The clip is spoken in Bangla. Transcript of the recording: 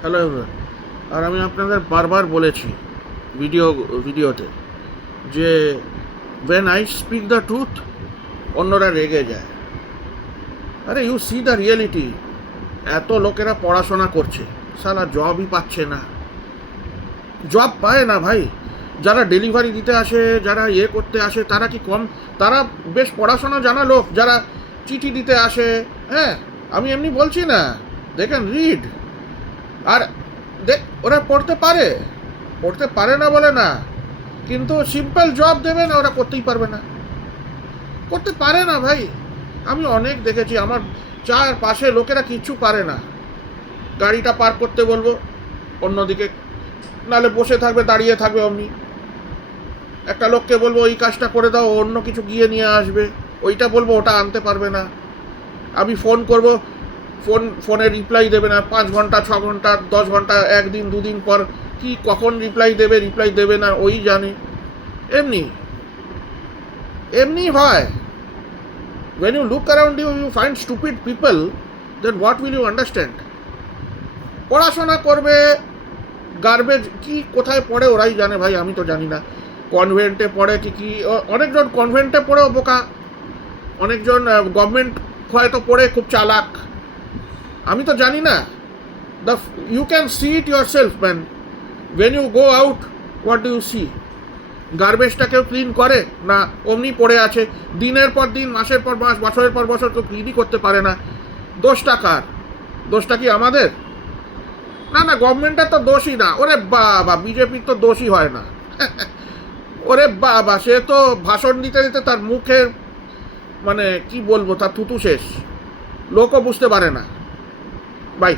Hello everyone. আর আমি আপনাদের বারবার বলেছি ভিডিওতে যে when I speak the truth অন্যরা রেগে যায়। আরে ইউ সি দ্য রিয়েলিটি। এত লোকেরা পড়াশোনা করছে, সালা জবই পাচ্ছে না। জব পায় না ভাই। যারা ডেলিভারি দিতে আসে, যারা করতে আসে, তারা কি কম? তারা বেশ পড়াশোনা জানা লোক। যারা চিঠি দিতে আসে, হ্যাঁ, আমি এমনি বলছি না, দে ক্যান রিড। আর ওরা পড়তে পারে না বলে না, কিন্তু সিম্পল জব দেবে না, ওরা করতেই করতে পারে না ভাই। আমি অনেক দেখেছি, আমার পাশে লোকেরা কিচ্ছু পারে না। গাড়িটা পার্ক করতে বলবো অন্যদিকে, নাহলে বসে থাকবে, দাঁড়িয়ে থাকবে অমনি। একটা লোককে বলবো এই কাজটা করে দাও, অন্য কিছু গিয়ে নিয়ে আসবে। ওইটা বলবো, ওটা আনতে পারবে না। আমি ফোন করব, ফোনে রিপ্লাই দেবে না। 5 ঘন্টা, 6 ঘন্টা, 10 ঘন্টা, একদিন দুদিন পর কি কখন রিপ্লাই দেবে না ওই জানে। এমনি এমনি হয়। when you look around you, you find stupid people, then what will you understand? পড়াশোনা করবে, গার্বেজ কি কোথায় পড়ে ওরাই জানে ভাই, আমি তো জানি না। কনভেন্টে পড়ে কি অনেকজন কনভেন্টে পড়েও বোকা, অনেকজন গভর্নমেন্ট হয়তো পড়ে খুব চালাক, আমি তো জানি না। You can see it yourself, man. When you go out, what do you see? গার্বেজটা কেউ ক্লিন করে না, অমনি পড়ে আছে দিনের পর দিন, মাসের পর মাস, বছরের পর বছর, কেউ ক্লিনই করতে পারে না। দোষটা কার? দোষটা কি আমাদের? না, গভর্নমেন্টের তো দোষই না। ওরে বাবা, বিজেপির তো দোষই হয় না। ওরে বাবা, সে তো ভাষণ দিতে দিতে তার মুখে মানে কি বলবো, তার থুতু শেষ, লোকও বুঝতে পারে না। বাই।